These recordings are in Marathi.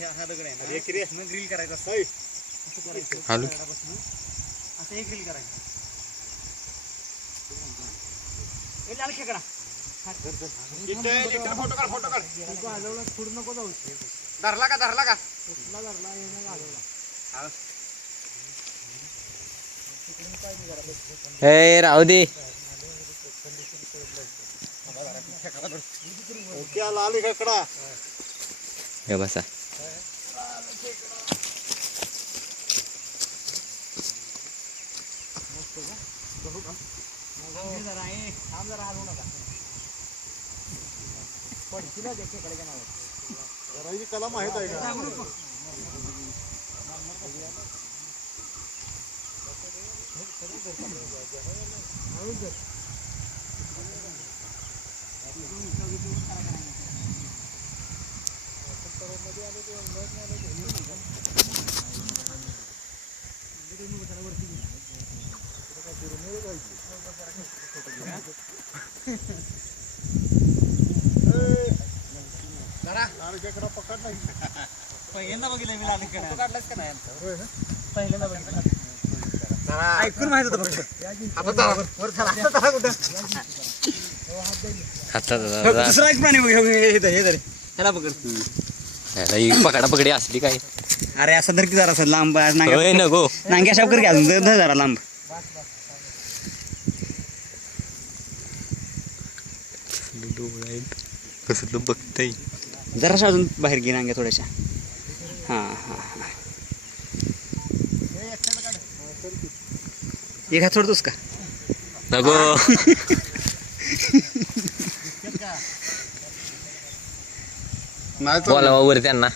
हा दगड आहे ना, एक ग्रिल करायचं असं करायचं, असं एक ग्रिल करायचं. लाल खेकडा फोटो काढ, फोटो काढ. पुढे नको जाऊ. धरला का धरला का धरला हे राहू दे. लाल खेकडा हे बसा. कला माहित आहे का? पहिल्यांदा बघितलं मी लाल खेकडा. काढलाच का नाही? पहिल्यांदा बघितलं. ऐकून माहित होतं फक्त. दुसरा एक प्राणी बघ, हे तरी ह्याला पकड. पकडा पकडी असली काय. अरे असं तर की जरा असं लांब नको नांग्या शाप कर, अजून जरा लांब. कसलं बघताय. जराशा अजून बाहेर घे नांग्या थोड्याशा. हां हां हां. एक हात सोडतोस का? नको. बोलावा वर त्यांना.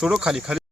सोडो खाली खाली.